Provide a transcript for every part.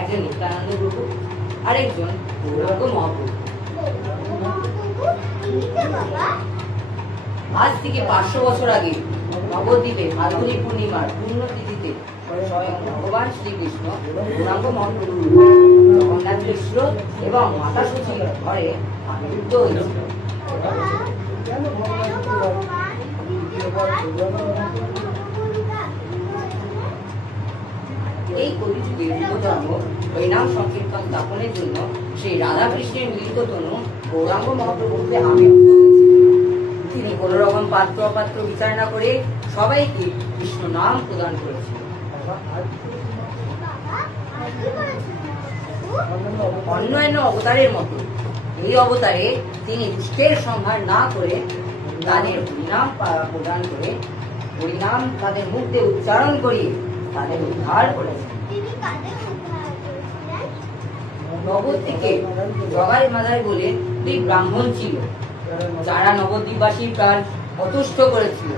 একজন নিত্যানন্দ প্রভু আর একজন গৌরাঙ্গ মহাপ্রভু। আজ থেকে 500 বছর আগে নবদ্বীপে ফাল্গুনী পূর্ণিমার পুণ্যতিথিতে স্বয়ং ভগবান শ্রীকৃষ্ণ গৌরাঙ্গ মহাপ্রভু জগন্নাথ মিশ্র এবং মাতা সতীর ঘরে আবির্ভূত হয়েছিল। এই কলিযুগের যুগধর্ম হরিনাম সংকীর্তন স্থাপনের জন্য সেই রাধা কৃষ্ণের মিলিত তনু গৌরাঙ্গ মহাপ্রভুকে আবির্ভূত হয়েছে। তিনি কোন রকম পাত্র অপাত্র বিচার না করে সবাইকে কৃষ্ণ নাম প্রদান করেছিলেন। অন্যান্য অবতারের মতো এই অবতারে তিনি দুষ্টের সংহার না করে তাদের হরিনাম প্রদান করে হরিনাম তাদের মুখে উচ্চারণ করিয়ে তাদের উদ্ধার করেছেন। নবদ্বীপে জগাই মাদাই বলে দুই ব্রাহ্মণ ছিল, যারা নবদ্বীপবাসীর প্রাণ অতুষ্ট করেছিল।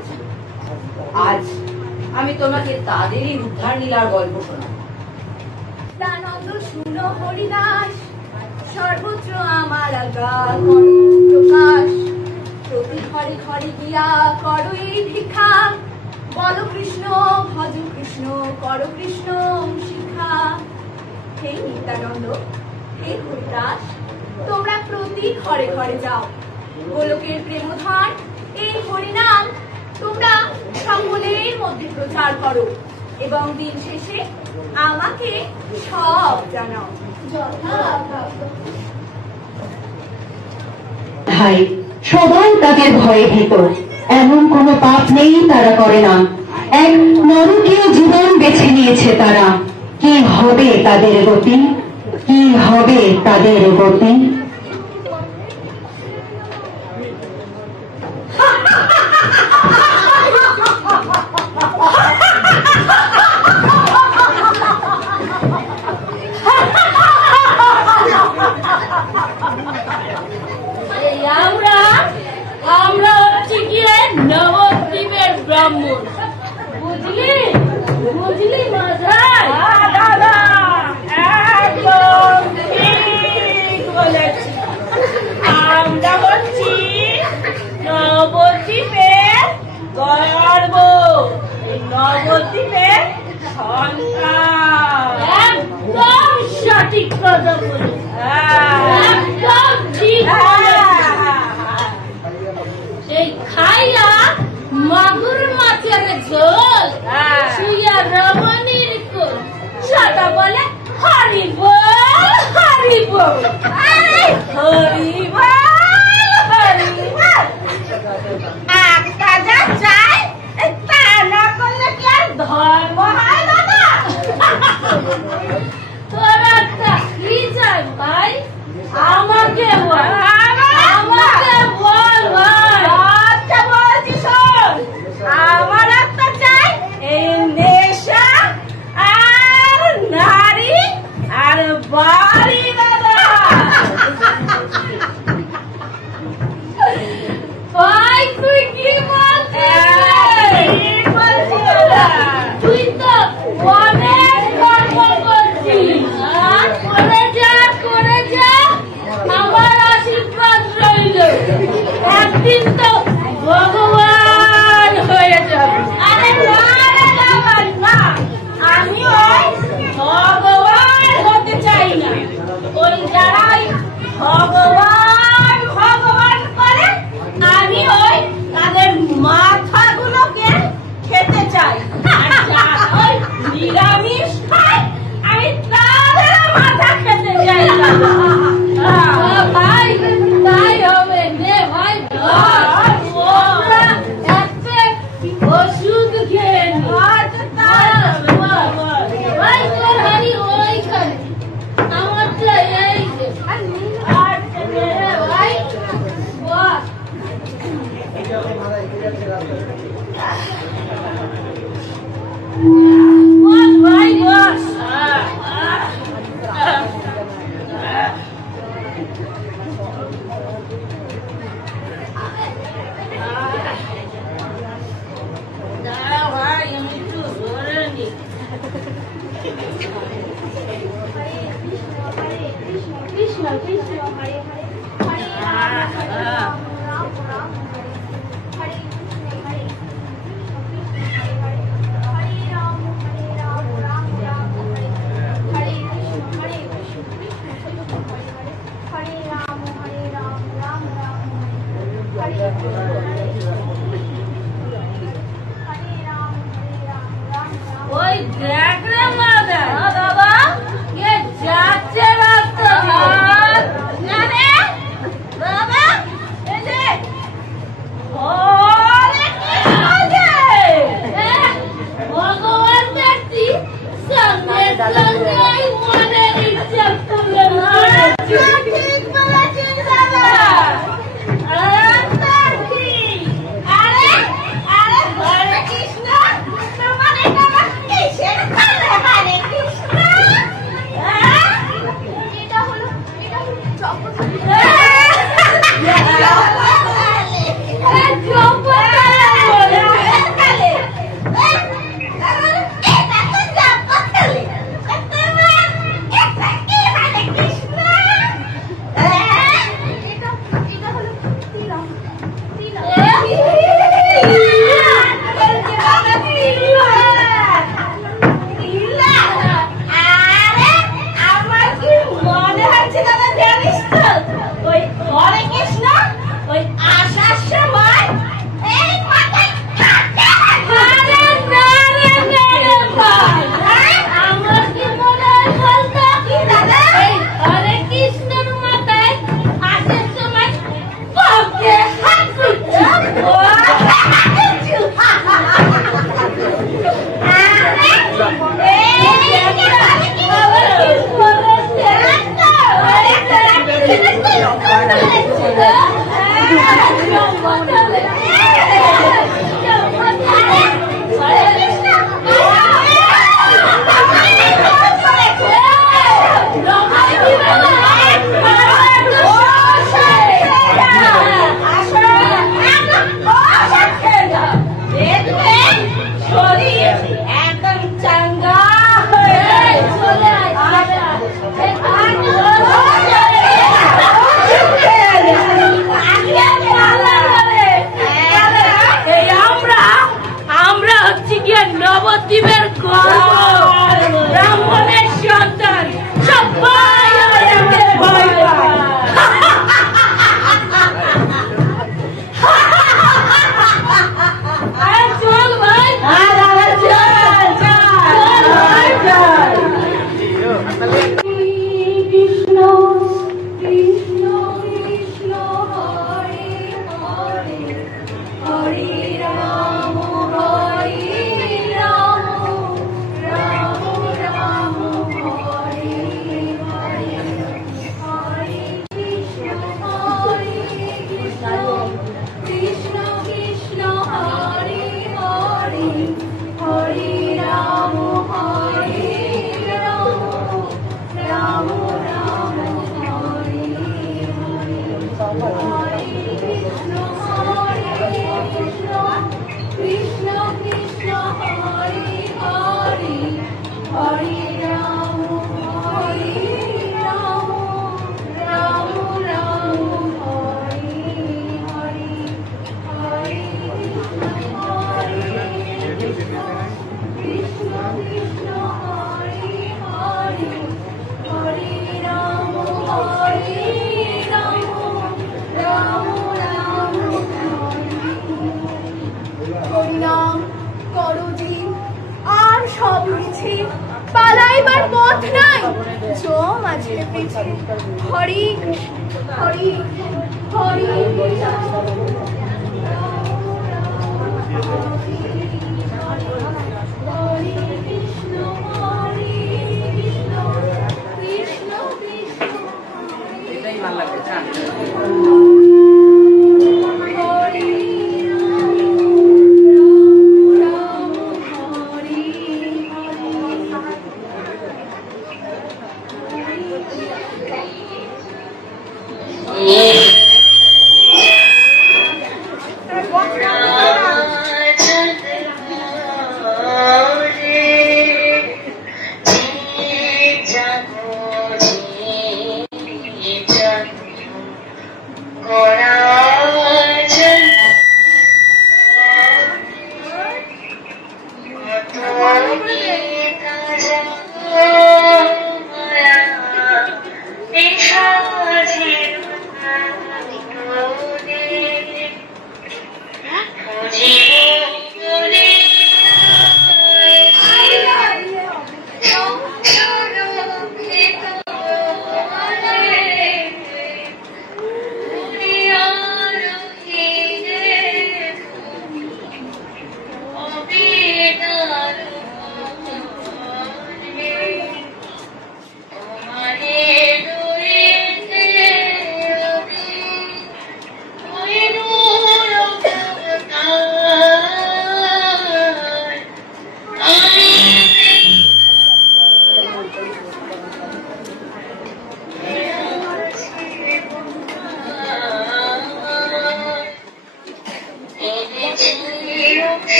আজ আমি তোমাকে তাদেরই উদ্ধার লীলার গল্প শোনাব। আনন্দ শূন্য হরিদাস সর্বত্র আমার প্রকাশ, প্রতি ঘরে ঘরে গিয়া করই ভিক্ষা, বল কৃষ্ণ ভজ কৃষ্ণ কর কৃষ্ণ শিক্ষা। হে নিত্যানন্দ, হে হরিদাস, তোমরা প্রতি ঘরে ঘরে যাও, গোলকের প্রেমধন এই হরিনাম তোমরা সকলের মধ্যে প্রচার করো এবং দিন শেষে আমাকে সব জানাও। ভাই সবাই তাদের ভয়ে ভীত, এমন কোন পাপ নেই তারা করে না, এক নরকীয় জীবন বেছে নিয়েছে তারা। কি হবে তাদের গতি, কি হবে তাদের গতি? আমরা হচ্ছে গিয়ে নবদ্বীপের ব্রাহ্মণ, বুঝলি বুঝলি মাঝাই? দাদা একদম ঠিক বলেছি, আমরা হচ্ছি নবদ্বীপের গর্ব, নবদ্বীপের সন্তান। একদম সঠিক কথা বলি, একদম ঠিক। এই খাইয়া মাগুর মাছের ঝোল শুইয়া রমণীর কোল, সাদা বলে হরি বল হরি বল হরি বল হরি বল। একটা যা চাই তা না করলে কি আর ধর্ম হয় দাদা? তোরা কি চাই ভাই? আমাকে বল, আমাকে বল ভাই। আচ্ছা বলছি শোন, আমার একটা চাই এই নেশা আর নারী আর বাড়ি দাদা। ভাই তুই কি ওই দেখ রে মাদা দাদা কে যাচ্ছে রাস্তাঘাট না রে বাবা এই যে ওরে কি হচ্ছে ভগবান দেখছি সামনে সামনে মনে ইচ্ছা তুলে মারে ঠিক বলেছিস দাদা নবদ্বীপের ব্রাহ্মণের সন্তান সবাই ভয় পায় চল ভাই কৃষ্ণ কৃষ্ণ কৃষ্ণ হরে হরে হরে রাম হরে পালাইবার পথ নাই জম আছে পিছে হরি হরি হরি কৃষ্ণ হরি কৃষ্ণ কৃষ্ণ কৃষ্ণ এটাই ভালো লাগে জান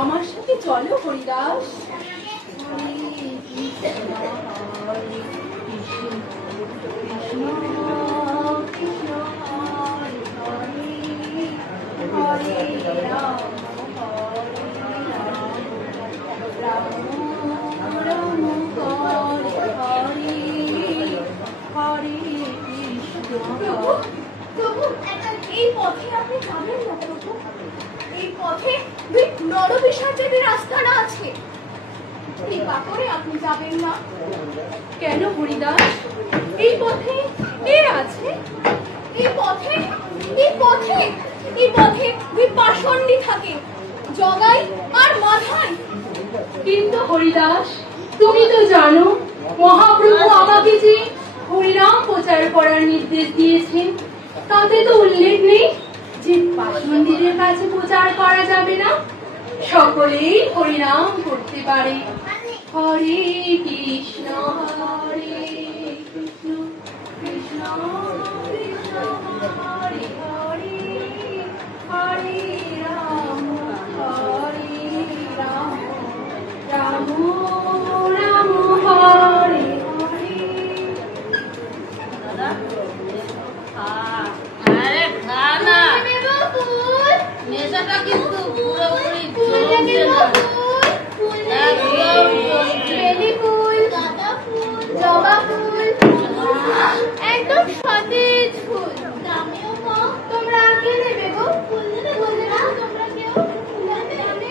আমার সাথে চলো হরিদাস। এই পথে আপনি যাবেন না প্রভু, এই পথে দুই নরপিশাচেদের আস্তানা আছে, কৃপা করে আপনি যাবেন না। কেন হরিদাস? এই পথে কে আছে? এই পথে এই পথে এই পথে দুই পাষণ্ডী থাকে, জগাই আর মাথায়। কিন্তু হরিদাস, তুমি তো জানো মহাপ্রভু আমাকে যে হরিনাম প্রচার করার নির্দেশ দিয়েছেন, তাতে তো উল্লেখ নেই যে পাষণ্ডীদের কাছে প্রচার করা যাবে না, সকলেই হরিনাম করতে পারে। হরে কৃষ্ণ হরে কৃষ্ণ কৃষ্ণ কৃষ্ণ হরে হরে, হরে রাম হরে রাম, রাম রাম হরে হরে। আরে খা না, নেশাটা কিন্তু পুরোপুরি জমছে না। বেলি ফুল, জবা ফুল, একদম সতেজ ফুল। তোমরা কে নেবে গো? ফুল নেবে না? তোমরা কেউ ফুল নেবে?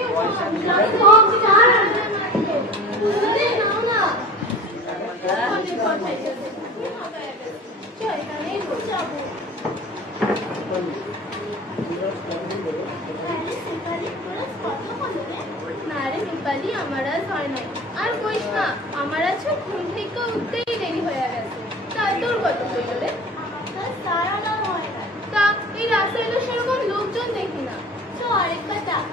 নাও না। আমার আজ হয় নাই। আর কইস না, আমার আজ ঘুম থেকে উঠতেই দেরি হয়ে গেছে। তাই তোর কত হইল রে? তা এই রাস্তায় তো সেরকম লোকজন দেখি না। তো আরেকবার ডাক।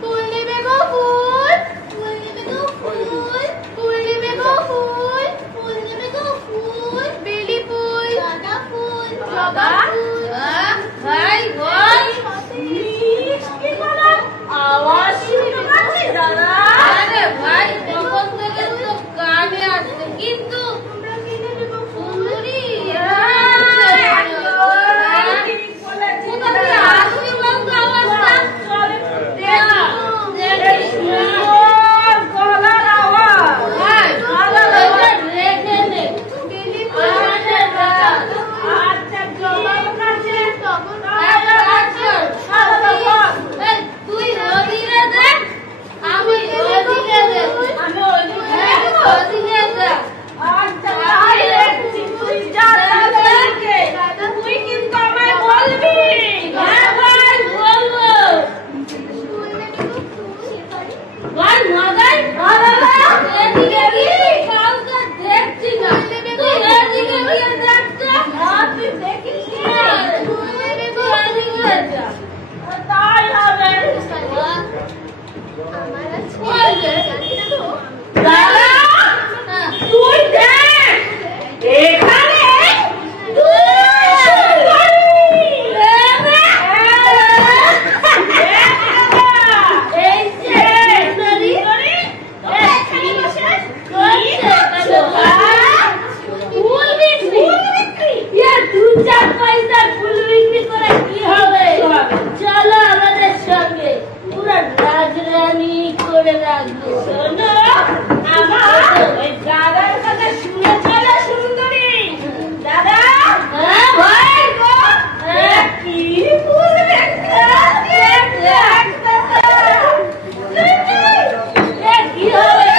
ফুল নেবে গো ফুল, ফুল নেবে গো ফুল, ফুল নেবে গো ফুল, ফুল নেবে গো ফুল, বেলি ফুল, গাঁদা ফুল, জবা ফুল। ভাই বল, আওয়াজ শুনতে পাচ্ছিস দাদা? আরে ভাই, তখন থেকে তো কানে আসছে, কিন্তু সুন্দরী কোথা থেকে আমার আছে বলবে। জানি না তো দাদা তুই দেখ এখানে চলো আমাদের সঙ্গে পুরো রাজরানী করে রাখবো। শোনো আমার ওই দাদার কথা শুনে চলো সুন্দরী। দাদা হ্যাঁ ভাই গো কি ফুল কি হবে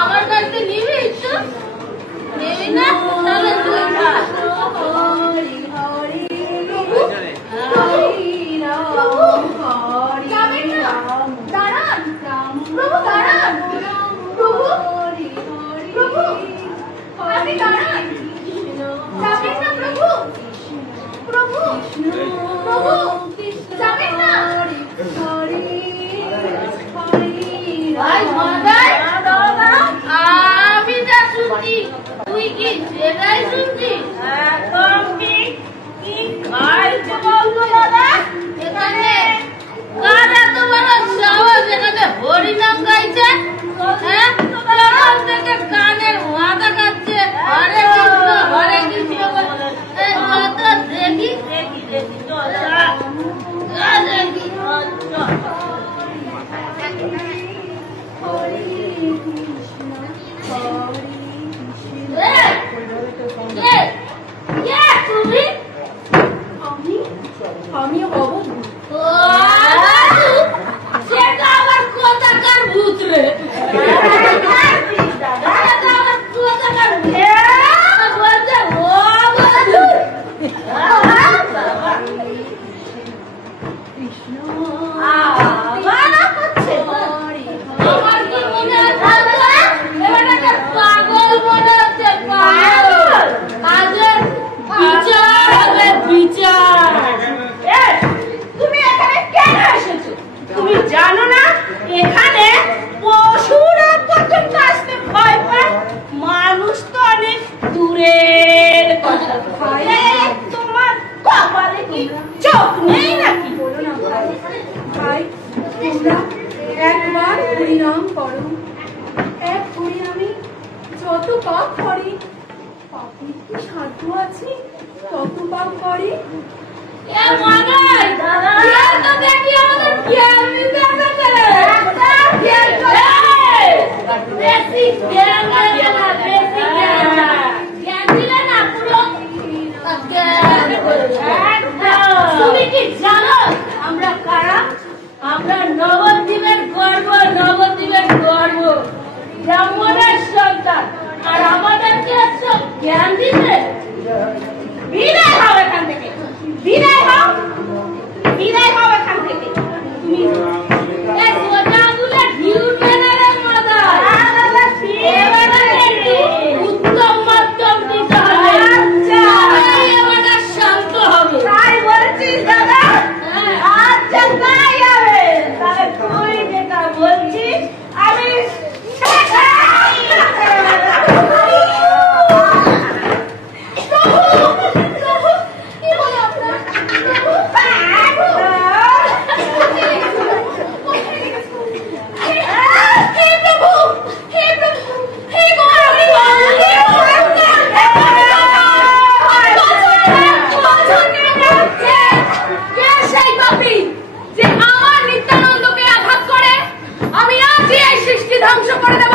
আমার কাছে নিবি একটু নেবি না তাহলে আমি যা শুনছি তুই কি সেটাই শুনছিস? এখন কি খাইছে বলতো দাদা? এখানে কার এত বড় সাহস এখানে হরিনাম গাইছে? হ্যাঁ তখন থেকে কানের মাথা কাটছে হরে কৃষ্ণ বলে। কত দেখি দেখি দেখি চল দেখি চল আমি হব সেটা আবার কোথাকার ভূত রে? পাগল মনে হচ্ছে পাগল। আজের বিচার হবে বিচার। তুমি এখানে কেন এসেছো? তুমি জানো না এখানে ভাই তোমরা একবার হরিনাম করো। এক হরিনামে যত পাপ করে, পাপের কি সাধ্য আছে তত পাপ করে। তুমি কি জানো আমরা কারা? আমরা নবদ্বীপের গর্ব, নবদ্বীপের গর্ব, ব্রাহ্মণের সন্তান। আর আমাদেরকে সব জ্ঞান দিতে বিদায় হও এখান থেকে, বিদায় হও, বিদায় হও এখান থেকে। তুমি এই গোটাগুলো ডিউটেনারের মতো উত্তম মধ্যম দিতে হবে। এবারে শান্ত হবে। তাই বলছিস দাদা? আচ্ছা তাই হবে। তাহলে তুই যেটা বলছিস আমি ধ্বংস করে দেব।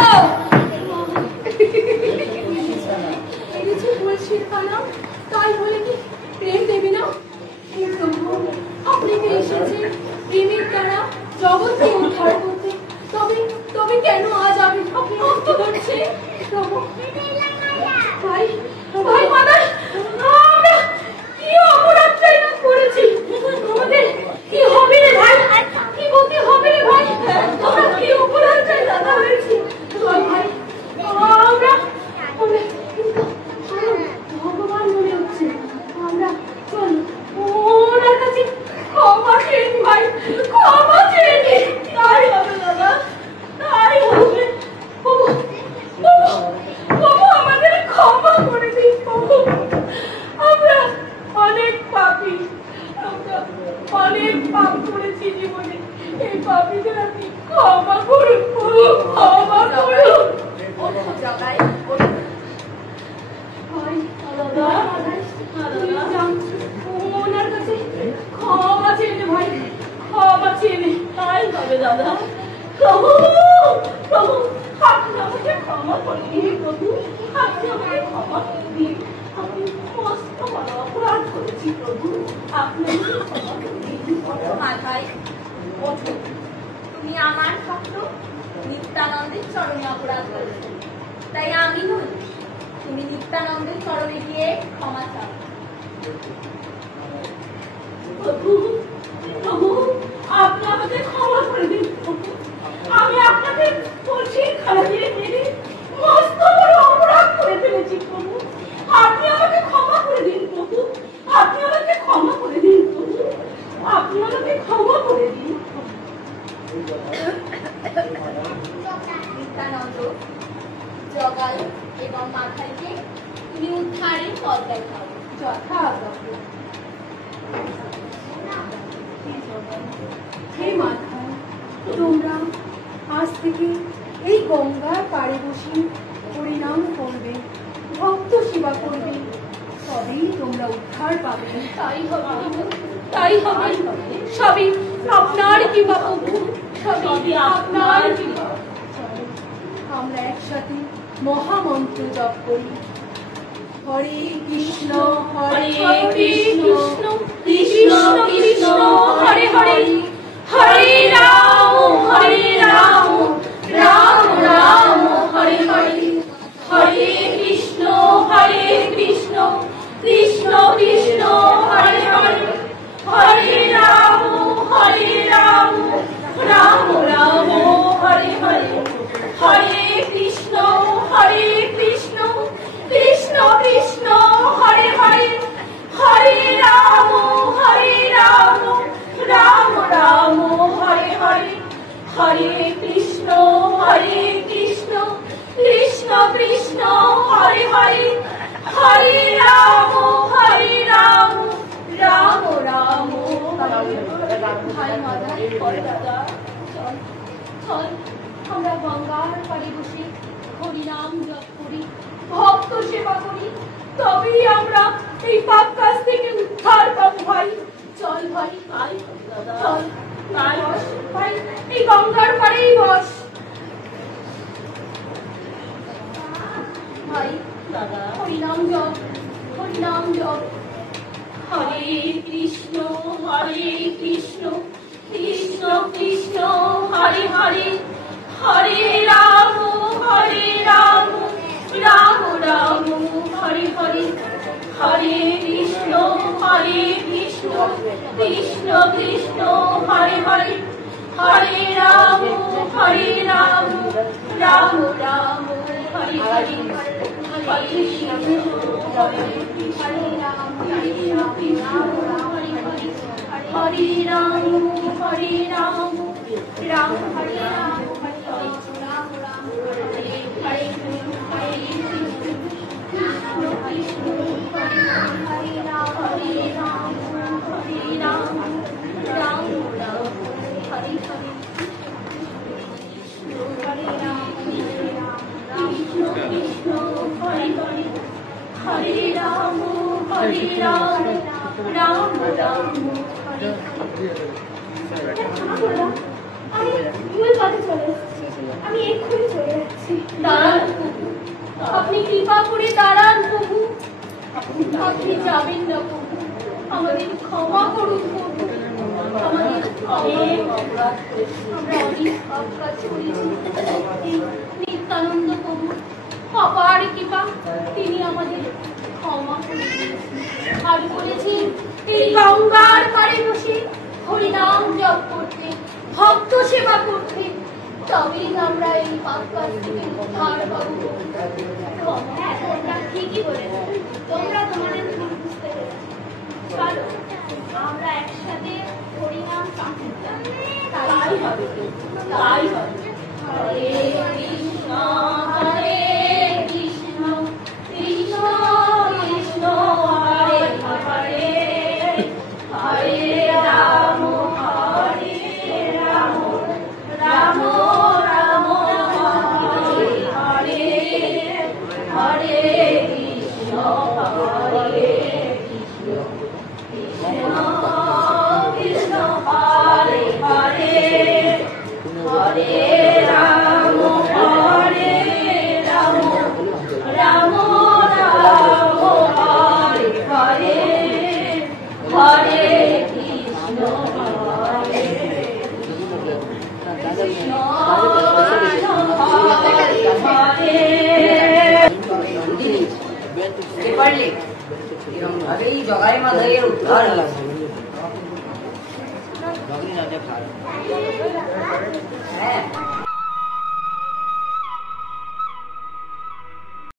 তাই বলে কি প্রেম দেবী না? আপনি তো এসেছেন প্রেমের দ্বারা জগৎকে উদ্ধার করতে, তবে তবে কেন আজ আমি আপনি কষ্ট করছে? ভাই ভাই মাদার, আমরা কি অপরাধটাই না করেছি? আমাদের কি হবে রে ভাই? কি গতি হবে রে ভাই? আমরা কি অপরাধটাই দাদা হয়েছি? চল ভাই, আমরা ভগবান মনে হচ্ছে। আমরা চল ওনার কাছে ক্ষমা চেয়ে নি ভাই, ক্ষমা চেয়ে নি। তাই হবে দাদা, তাই হবে। বাবু আমাদের ক্ষমা করে দিন বাবু। আমরা অনেক পাপী, আমরা অনেক পাপ করেছি জীবনে। এই পাপীদের আপনি ক্ষমা করুন বাবু, ক্ষমা করুন। জগাই ওনার কাছে ক্ষমা চেয়ে নে ভাই, ক্ষমা চেয়ে নে। তাই হবে দাদা। প্রভু প্রভু আপনি আমাকে ক্ষমা করে দিন প্রভু, আপনি আমাকে ক্ষমা করে দিন। আমি মস্ত বড় অপরাধ করেছি প্রভু, আপনি আমাকে ক্ষমা করে দিন। মাথায় ওঠো, তুমি আমার ভক্ত নিত্যানন্দের চরণে অপরাধ করেছো, তাই আমি নই। তুমি নিত্যানন্দের চরণে গিয়ে ক্ষমা চাও। প্রভু প্রভু আপনি আমাকে ক্ষমা করে দিন প্রভু। আমি আপনাকে কঠিন খারাপ দিয়ে মেরে মস্ত বড় অপরাধ করে ফেলেছি প্রভু, আপনি আমাকে ক্ষমা করে দিন প্রভু, আপনি আমাকে ক্ষমা করে দিন প্রভু, আপনি আমাকে ক্ষমা করে দিন। নিত্যানন্দ, জগাল এবং মাথাইকে তুমি উদ্ধারের পথ দেখাও। যথাযথ। হে মাথা, তোমরা আজ থেকে এই গঙ্গার পাড়ে বসে হরিনাম করবে, ভক্ত সেবা করবে, তবেই তোমরা উদ্ধার পাবে। তাই হবে, তাই হবে। সবই আপনার কি বাবু, সবই আপনার কি। আমরা একসাথে মহামন্ত্র জপ করি। হরে কৃষ্ণ হরে কৃষ্ণ কৃষ্ণ কৃষ্ণ হরে হরে, হরে রাম রাম রাম হরে হরে, হরে কৃষ্ণ কৃষ্ণ কৃষ্ণ হরে হরে, হরে রাম রাম রাম হরে হরে, হরে কৃষ্ণ কৃষ্ণ কৃষ্ণ কৃষ্ণ হরে হরে, হরে রাম রাম রাম চল দাদা চল চল আমরা গঙ্গার পাড়ে বসে হরিনাম জপ করি, ভক্ত সেবা করি, তবেই আমরা এই পাপ কাজ থেকে উদ্ধার পাবো ভাই। চল ভাই, ভাই চল, ভাই বস, ভাই এই গঙ্গার পাড়েই বস। ভাই দাদা হরিনাম জপ, হরিনাম জপ। হরে কৃষ্ণ কৃষ্ণ কৃষ্ণ হরে হরে, হরে রাম রাম রাম হরে হরে, হরে কৃষ্ণ কৃষ্ণ কৃষ্ণ হরে হরে, হরে রাম রাম রাম হরে হরে, হরে কৃষ্ণ হরে রাম হরে রাম রাম হরে রাম আমি ভুল পথে চলে এসেছি, আমি এক্ষুনি চলে যাচ্ছি। দাঁড়ান, আপনি কৃপা করে দাঁড়ান প্রভু, আপনি যাবেন না প্রভু, আমাদের ক্ষমা করুন প্রভু, আমাদের আমরা অনেক পাপ কাজ করেছি। নিত্যানন্দ প্রভু অপার কৃপা, তিনি আমাদের ক্ষমা করে দিয়েছেন আর বলেছেন এই গঙ্গার পাড়ে বসে হরিনাম জপ করতে, ভক্ত সেবা করতে, তবেই আমরা এই পাপ কাজ থেকে উদ্ধার পাবো। হ্যাঁ, তোমরা ঠিকই বলেছো, তোমরা তোমাদের ভুল বুঝতে পেরেছো। চলো আমরা একসাথে হরিনাম সংকীর্তন তাই হবে, তাই হবে। হরে কৃষ্ণ কৃষ্ণ কৃষ্ণ হরে হরে, হরে রাম রাম রাম হরে হরে, হরে কৃষ্ণ কৃষ্ণ হরে হরে, হরে রাম হরে রাম রাম রাম হরে হরে, হরে কৃষ্ণ হরে কৃষ্ণ হরে হরে। বুঝতে পারলে এরকম ভাবেই জগাই মাধাইয়ের উদ্ধার হয়েছে। হ্যাঁ